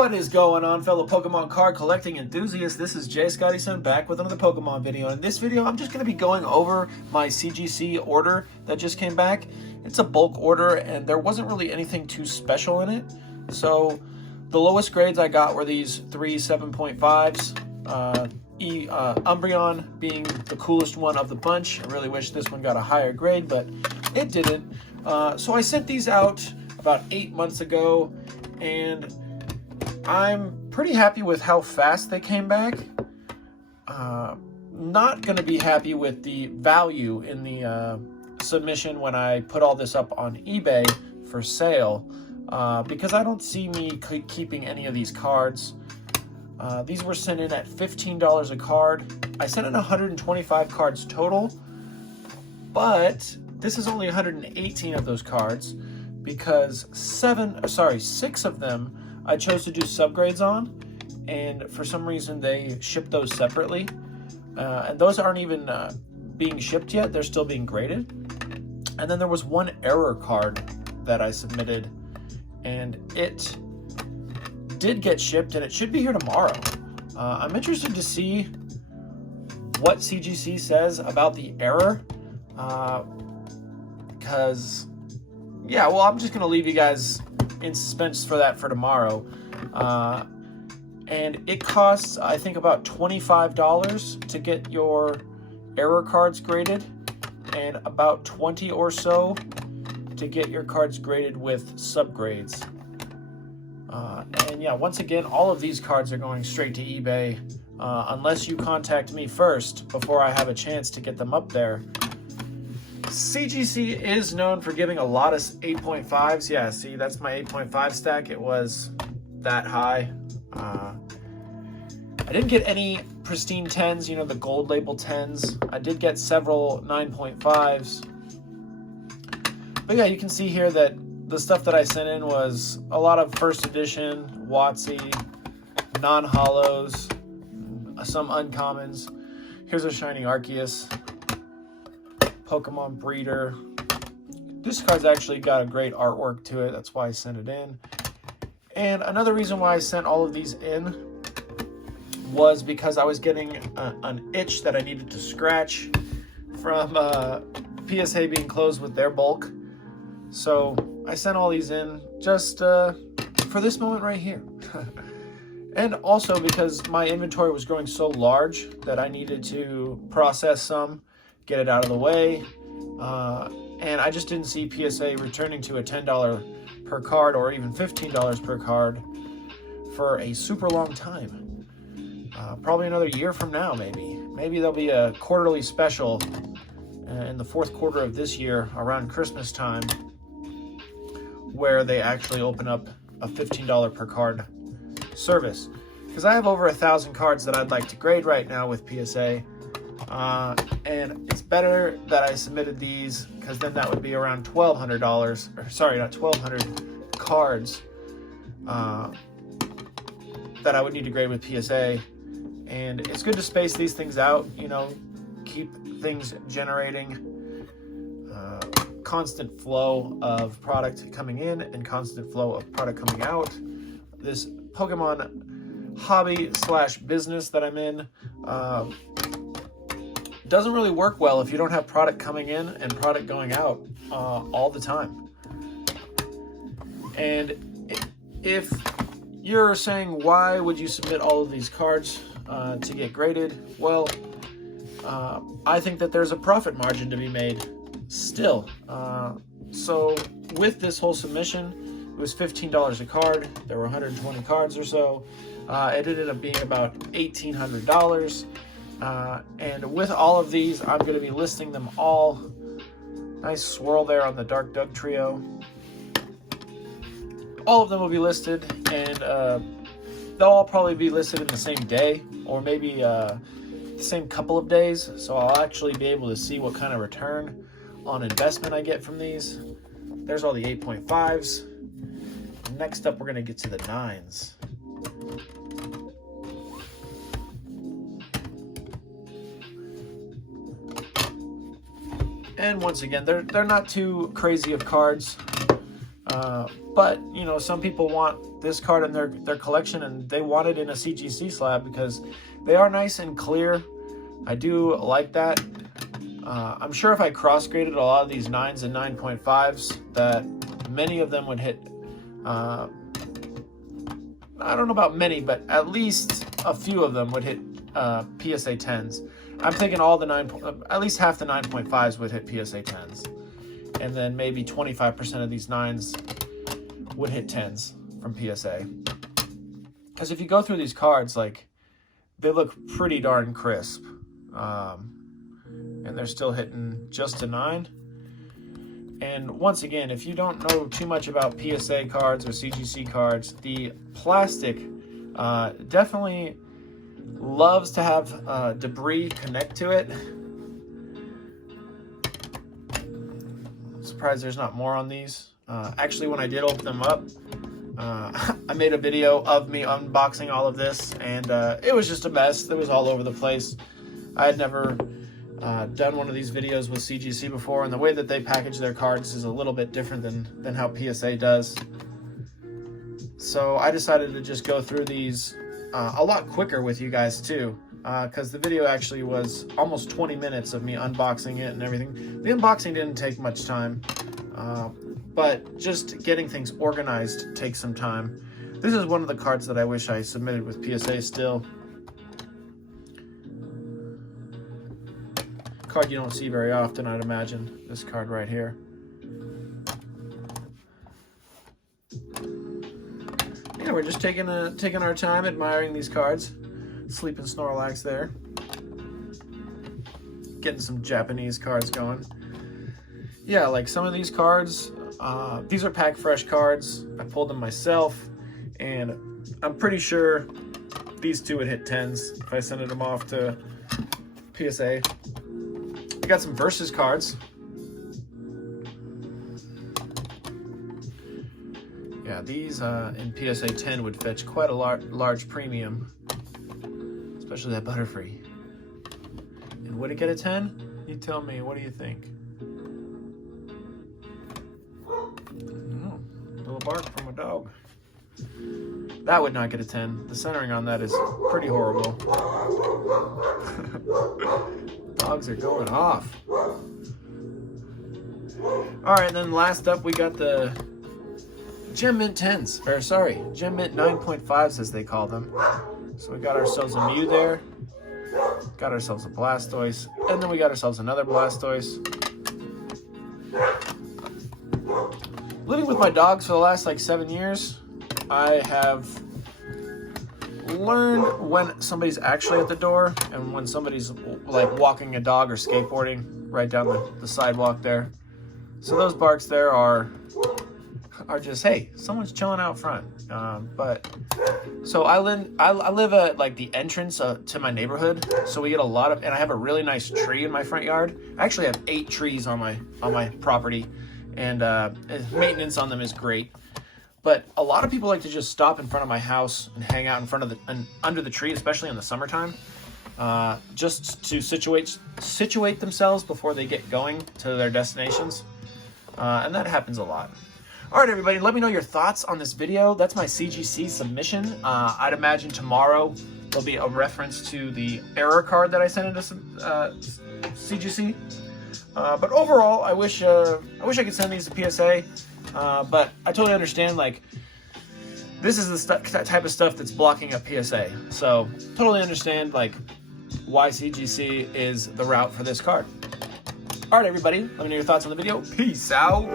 What is going on, fellow Pokemon card collecting enthusiasts? This is Jay Scottyson back with another Pokemon video. In this video, I'm just going to be going over my CGC order that just came back. It's a bulk order, and there wasn't really anything too special in it. So the lowest grades I got were these three 7.5s. Umbreon being the coolest one of the bunch. I really wish this one got a higher grade, but it didn't. So I sent these out about 8 months ago, and I'm pretty happy with how fast they came back. Not going to be happy with the value in the submission when I put all this up on eBay for sale, because I don't see me keeping any of these cards. These were sent in at $15 a card. I sent in 125 cards total, but this is only 118 of those cards because 6 of them I chose to do subgrades on, and for some reason they shipped those separately, and those aren't even being shipped yet. They're still being graded. And then there was one error card that I submitted, and it did get shipped, and it should be here tomorrow. I'm interested to see what CGC says about the error, because yeah, well, I'm just gonna leave you guys in suspense for that for tomorrow. And it costs, I think, about $25 to get your error cards graded, and about 20 or so to get your cards graded with subgrades. And yeah, once again, all of these cards are going straight to eBay, unless you contact me first before I have a chance to get them up there. CGC is known for giving a lot of 8.5s. Yeah, see, that's my 8.5 stack. It was that high. I didn't get any pristine 10s, you know, the gold label 10s. I did get several 9.5s. But yeah, you can see here that the stuff that I sent in was a lot of first edition, WotC, non-holos, some uncommons. Here's a shiny Arceus, Pokemon Breeder. This card's actually got a great artwork to it. That's why I sent it in. And another reason why I sent all of these in was because I was getting an itch that I needed to scratch from PSA being closed with their bulk. So I sent all these in just for this moment right here. And also because my inventory was growing so large that I needed to process some, get it out of the way, and I just didn't see PSA returning to a $10 per card or even $15 per card for a super long time. Probably another year from now, maybe there'll be a quarterly special in the fourth quarter of this year around Christmas time, where they actually open up a $15 per card service, because I have over 1,000 cards that I'd like to grade right now with PSA. And it's better that I submitted these, because then that would be around $1,200, or sorry, not 1,200 cards that I would need to grade with PSA. And it's good to space these things out, you know, keep things generating constant flow of product coming in and constant flow of product coming out. This Pokemon hobby / business that I'm in doesn't really work well if you don't have product coming in and product going out all the time. And if you're saying, why would you submit all of these cards to get graded? Well, I think that there's a profit margin to be made still. So with this whole submission, it was $15 a card. There were 120 cards or so. It ended up being about $1,800. And with all of these, I'm going to be listing them all. Nice swirl there on the Dark Doug trio. All of them will be listed, and they'll all probably be listed in the same day, or maybe the same couple of days. So I'll actually be able to see what kind of return on investment I get from these. There's all the 8.5s. Next up, we're going to get to the 9s. And once again, they're not too crazy of cards. But, you know, some people want this card in their collection, and they want it in a CGC slab because they are nice and clear. I do like that. I'm sure if I cross-graded a lot of these 9s and 9.5s, that many of them would hit, I don't know about many, but at least a few of them would hit PSA 10s. I'm thinking all the at least half the 9.5s would hit PSA 10s. And then maybe 25% of these 9s would hit 10s from PSA. Because if you go through these cards, like, they look pretty darn crisp. And they're still hitting just a 9. And once again, if you don't know too much about PSA cards or CGC cards, the plastic definitely loves to have debris connect to it. I'm surprised there's not more on these. Actually, when I did open them up, I made a video of me unboxing all of this, and it was just a mess. It was all over the place. I had never done one of these videos with CGC before, and the way that they package their cards is a little bit different than how PSA does. So I decided to just go through these a lot quicker with you guys too, because the video actually was almost 20 minutes of me unboxing it and everything. The unboxing didn't take much time, but just getting things organized takes some time. This is one of the cards that I wish I submitted with PSA still. Card you don't see very often, I'd imagine. This card right here. Yeah, we're just taking our time admiring these cards. Sleeping Snorlax there. Getting some Japanese cards going. Yeah, like some of these cards, these are pack fresh cards. I pulled them myself, and I'm pretty sure these two would hit 10s if I sent them off to PSA. We got some Versus cards. Yeah, these in PSA 10 would fetch quite a large premium, especially that Butterfree. And would it get a 10? You tell me, what do you think? Oh, little bark from a dog. That would not get a 10. The centering on that is pretty horrible. Dogs are going off. Alright, and then last up we got the Gem Mint 10s, or sorry, Gem Mint 9.5s as they call them. So we got ourselves a Mew there, got ourselves a Blastoise, and then we got ourselves another Blastoise. Living with my dogs for the last like 7 years, I have learned when somebody's actually at the door and when somebody's like walking a dog or skateboarding right down the sidewalk there. So those barks there are just, hey, someone's chilling out front. So I live at like the entrance to my neighborhood, so we get a lot of, and I have a really nice tree in my front yard. I actually have 8 trees on my property, and maintenance on them is great. But a lot of people like to just stop in front of my house and hang out in front of under the tree, especially in the summertime, just to situate themselves before they get going to their destinations. And that happens a lot. All right, everybody, let me know your thoughts on this video. That's my CGC submission. I'd imagine tomorrow there'll be a reference to the error card that I sent into CGC. But overall, I wish I could send these to PSA. But I totally understand, like, this is the type of stuff that's blocking up PSA. So totally understand, like, why CGC is the route for this card. All right, everybody, let me know your thoughts on the video. Peace out.